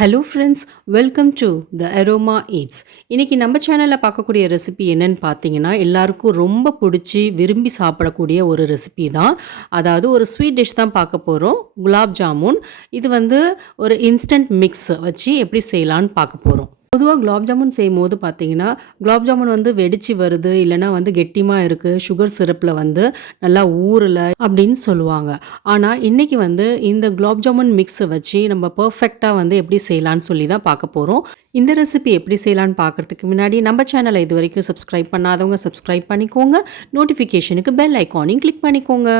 Hello friends, welcome to the aroma eats. இன்றைக்கி நம்ம சேனலில் பார்க்கக்கூடிய ரெசிபி என்னன்னு பார்த்தீங்கன்னா, எல்லாருக்கும் ரொம்ப பிடிச்சி விரும்பி சாப்பிடக்கூடிய ஒரு ரெசிபி தான். அதாவது ஒரு ஸ்வீட் டிஷ் தான் பார்க்க போகிறோம், குலாப் ஜாமுன். இது வந்து ஒரு இன்ஸ்டன்ட் மிக்ஸ் வச்சு எப்படி செய்யலான்னு பார்க்க போகிறோம். பொதுவாக குலாப் ஜாமுன் செய்யும்போது பார்த்தீங்கன்னா, குலாப் ஜாமுன் வந்து வெடிச்சு வருது, இல்லைனா வந்து கெட்டியமாக இருக்குது, சுகர் சிரப்பில் வந்து நல்லா ஊறலை அப்படின்னு சொல்லுவாங்க. ஆனால் இன்றைக்கி வந்து இந்த குலாப் ஜாமுன் மிக்ஸை வச்சு நம்ம பர்ஃபெக்டாக வந்து எப்படி செய்யலான்னு சொல்லி தான் பார்க்க போகிறோம். இந்த ரெசிபி எப்படி செய்யலான்னு பார்க்குறதுக்கு முன்னாடி நம்ம சேனலை இது வரைக்கும் சப்ஸ்கிரைப் பண்ணாதவங்க சப்ஸ்கிரைப் பண்ணிக்கோங்க. நோட்டிஃபிகேஷனுக்கு பெல் ஐக்கானையும் கிளிக் பண்ணிக்கோங்க.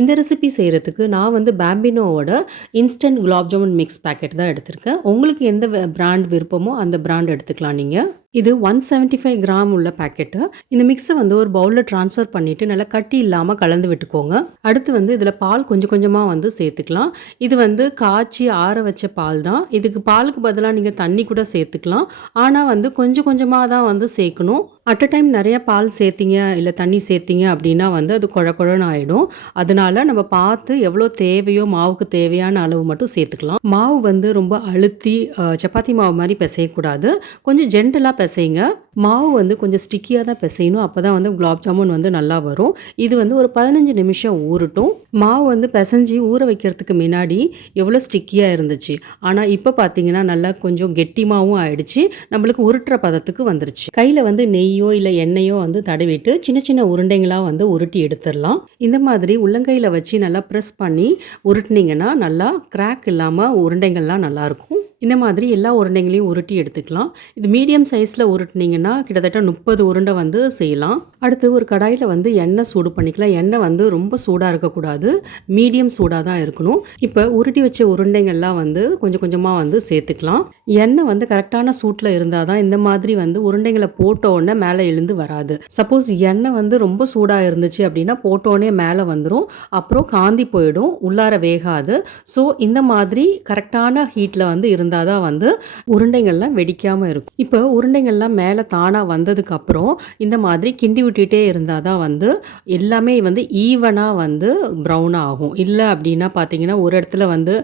இந்த ரெசிபி செய்கிறதுக்கு நான் வந்து பாம்பினோவோட instant gulab jamun mix packet தான் எடுத்திருக்கேன். உங்களுக்கு எந்த பிராண்ட் விருப்பமோ அந்த பிராண்ட் எடுத்துக்கலாம் நீங்கள். இது 175 கிராம் உள்ள பேக்கெட்டு. இந்த மிக்ஸை வந்து ஒரு பவுலில் ட்ரான்ஸ்ஃபர் பண்ணிவிட்டு நல்லா கட்டி இல்லாமல் கலந்து விட்டுக்கோங்க. அடுத்து வந்து இதில் பால் கொஞ்சம் கொஞ்சமாக வந்து சேர்த்துக்கலாம். இது வந்து காய்ச்சி ஆற வச்ச பால் தான். இதுக்கு பாலுக்கு பதிலாக நீங்கள் தண்ணி கூட சேர்த்துக்கலாம். ஆனால் வந்து கொஞ்சம் கொஞ்சமாக தான் வந்து சேர்க்கணும். அட் அ டைம் நிறைய பால் சேர்த்திங்க இல்லை தண்ணி சேர்த்திங்க அப்படின்னா வந்து அது குழ குழன்னு ஆகிடும். அதனால நம்ம பார்த்து எவ்வளோ தேவையோ மாவுக்கு தேவையான அளவு மட்டும் சேர்த்துக்கலாம். மாவு வந்து ரொம்ப அழுத்தி சப்பாத்தி மாவு மாதிரி பிசையக்கூடாது. கொஞ்சம் ஜென்டலாக பிசைங்க. மாவு வந்து கொஞ்சம் ஸ்டிக்கியாக தான் பிசையணும். அப்போ தான் வந்து குலாப் ஜாமுன் வந்து நல்லா வரும். இது வந்து ஒரு 15 நிமிஷம் ஊறட்டும். மாவு வந்து பிசைஞ்சு ஊற வைக்கிறதுக்கு முன்னாடி எவ்வளோ ஸ்டிக்கியாக இருந்துச்சு, ஆனால் இப்போ பார்த்தீங்கன்னா நல்லா கொஞ்சம் கெட்டிமாவும் ஆயிடுச்சு. நம்மளுக்கு உருட்டுற பதத்துக்கு வந்துருச்சு. கையில் வந்து நெய்யோ இல்லை எண்ணெயோ வந்து தடவிட்டு சின்ன சின்ன உருண்டைங்களாக வந்து உருட்டி எடுத்துடலாம். இந்த மாதிரி உள்ளங்கையில் வச்சு நல்லா ப்ரெஸ் பண்ணி உருட்டினீங்கன்னா நல்லா கிராக் இல்லாமல் உருண்டைங்கள்லாம் நல்லாயிருக்கும். இந்த மாதிரி எல்லா உருண்டைங்களையும் உருட்டி எடுத்துக்கலாம். இது மீடியம் சைஸில் உருட்டினீங்கன்னா கிட்டத்தட்ட 30 உருண்டை வந்து செய்யலாம். அடுத்து ஒரு கடாயில் வந்து எண்ணெய் சூடு பண்ணிக்கலாம். எண்ணெய் வந்து ரொம்ப சூடாக இருக்கக்கூடாது, மீடியம் சூடாக தான் இருக்கணும். இப்போ உருட்டி வச்ச உருண்டைங்கள்லாம் வந்து கொஞ்சம் கொஞ்சமாக வந்து சேர்த்துக்கலாம். எண்ணெய் வந்து கரெக்டான சூட்டில் இருந்தால் தான் இந்த மாதிரி வந்து உருண்டைங்களை போட்டோன்னே மேலே எழுந்து வராது. சப்போஸ் எண்ணெய் வந்து ரொம்ப சூடாக இருந்துச்சு அப்படின்னா போட்டோன்னே மேலே வந்துடும், அப்புறம் காந்தி போயிடும், உள்ளார வேகாது. ஸோ இந்த மாதிரி கரெக்டான ஹீட்டில் வந்து இருந்தால் தான் வந்து உருண்டைகள்லாம் வெடிக்காமல் இருக்கும். இப்போ உருண்டைகள்லாம் மேலே தானாக வந்ததுக்கப்புறம் இந்த மாதிரி கிண்டி விட்டுட்டே இருந்தால் தான் வந்து எல்லாமே வந்து ஈவனாக வந்து ப்ரௌன் ஆகும். இல்லை அப்படின்னா பார்த்தீங்கன்னா ஒரு இடத்துல வந்து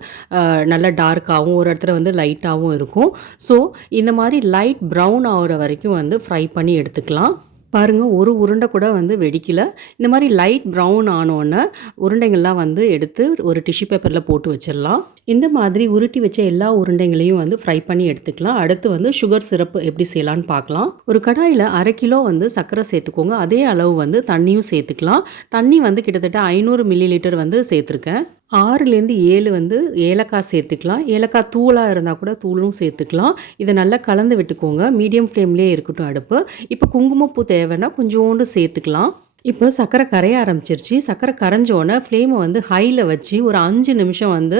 நல்லா டார்க்காகவும் ஒரு இடத்துல வந்து லைட்டாகவும் இருக்கும். ஸோ இந்த மாதிரி லைட் ப்ரௌன் ஆகிற வரைக்கும் வந்து ஃப்ரை பண்ணி எடுத்துக்கலாம். பாருங்கள், ஒரு உருண்டை கூட வந்து வெடிக்கலை. இந்த மாதிரி லைட் ப்ரௌன் ஆனோன்னு உருண்டைங்கள்லாம் வந்து எடுத்து ஒரு டிஷ்யூ பேப்பரில் போட்டு வச்சிடலாம். இந்த மாதிரி உருட்டி வச்ச எல்லா உருண்டைங்களையும் வந்து ஃப்ரை பண்ணி எடுத்துக்கலாம். அடுத்து வந்து சுகர் சிரப்பு எப்படி செய்யலான்னு பார்க்கலாம். ஒரு கடாயில் 1/2 கிலோ வந்து சர்க்கரை சேர்த்துக்கோங்க. அதே அளவு வந்து தண்ணியும் சேர்த்துக்கலாம். தண்ணி வந்து கிட்டத்தட்ட 500 மில்லிலிட்டர் வந்து சேர்த்துருக்கேன். 6லேருந்து 7 வந்து ஏலக்காய் சேர்த்துக்கலாம். ஏலக்காய் தூளாக இருந்தால் கூட தூளும் சேர்த்துக்கலாம். இதை நல்லா கலந்து விட்டுக்கோங்க. மீடியம் ஃப்ளேம்லேயே இருக்கட்டும் அடுப்பு. இப்போ குங்குமப்பூ தேவைன்னா கொஞ்சோண்டு சேர்த்துக்கலாம். இப்போ சர்க்கரை கரைய ஆரம்பிச்சிருச்சு. சர்க்கரை கரைஞ்சோன்னே ஃப்ளேமை வந்து ஹையில் வச்சு ஒரு 5 நிமிஷம் வந்து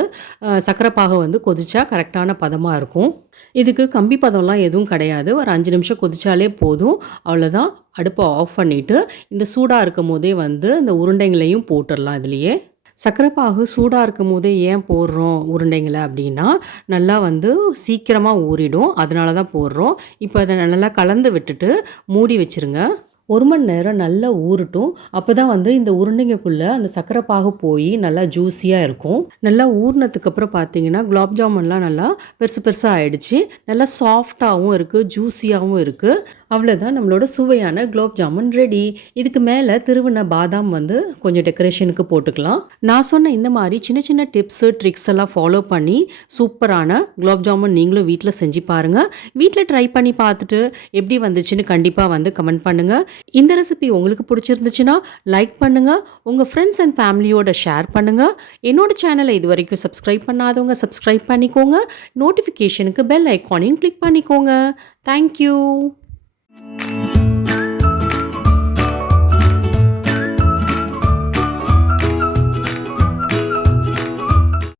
சர்க்கரை பாகை வந்து கொதிச்சா கரெக்டான பதமாக இருக்கும். இதுக்கு கம்பி பதம்லாம் எதுவும் கிடையாது. ஒரு 5 நிமிஷம் கொதிச்சாலே போதும். அவ்வளோதான். அடுப்பை ஆஃப் பண்ணிவிட்டு இந்த சூடாக இருக்கும் போதே வந்து இந்த உருண்டைங்களையும் போட்டுடலாம். இதுலேயே சர்க்கரைப்பாகு சூடாக இருக்கும் போதே ஏன் போடுறோம் உருண்டைங்களை அப்படின்னா நல்லா வந்து சீக்கிரமாக ஊறிடும், அதனால தான் போடுறோம். இப்போ அதை நல்லா கலந்து விட்டுட்டு மூடி வச்சுருங்க. 1 மணி நேரம் நல்லா ஊறட்டும். அப்போ தான் வந்து இந்த உருண்டைங்கக்குள்ளே அந்த சர்க்கரை பாகு போய் நல்லா ஜூஸியாக இருக்கும். நல்லா ஊறினதுக்கப்புறம் பார்த்தீங்கன்னா குலாப் ஜாமுன்லாம் நல்லா பெருசு பெருசாக ஆகிடுச்சு. நல்லா சாஃப்டாகவும் இருக்குது, ஜூஸியாகவும் இருக்குது. அவ்வளோதான், நம்மளோட சுவையான குலாப் ஜாமுன் ரெடி. இதுக்கு மேலே திருவின பாதாம் வந்து கொஞ்சம் டெக்கரேஷனுக்கு போட்டுக்கலாம். நான் சொன்ன இந்த மாதிரி சின்ன சின்ன டிப்ஸு ட்ரிக்ஸ் எல்லாம் ஃபாலோ பண்ணி சூப்பரான குலாப் ஜாமுன் நீங்களும் வீட்டில் செஞ்சு பாருங்கள். வீட்டில் ட்ரை பண்ணி பார்த்துட்டு எப்படி வந்துச்சுன்னு கண்டிப்பாக வந்து கமெண்ட் பண்ணுங்கள். இந்த ரெசிபி உங்களுக்கு பிடிச்சிருந்துச்சுன்னா லைக் பண்ணுங்கள், உங்கள் ஃப்ரெண்ட்ஸ் அண்ட் ஃபேமிலியோட ஷேர் பண்ணுங்கள். என்னோட சேனலை இது வரைக்கும் சப்ஸ்கிரைப் பண்ணாதவங்க சப்ஸ்கிரைப் பண்ணிக்கோங்க. நோட்டிஃபிகேஷனுக்கு பெல் ஐக்கானையும் கிளிக் பண்ணிக்கோங்க. தேங்க்யூ.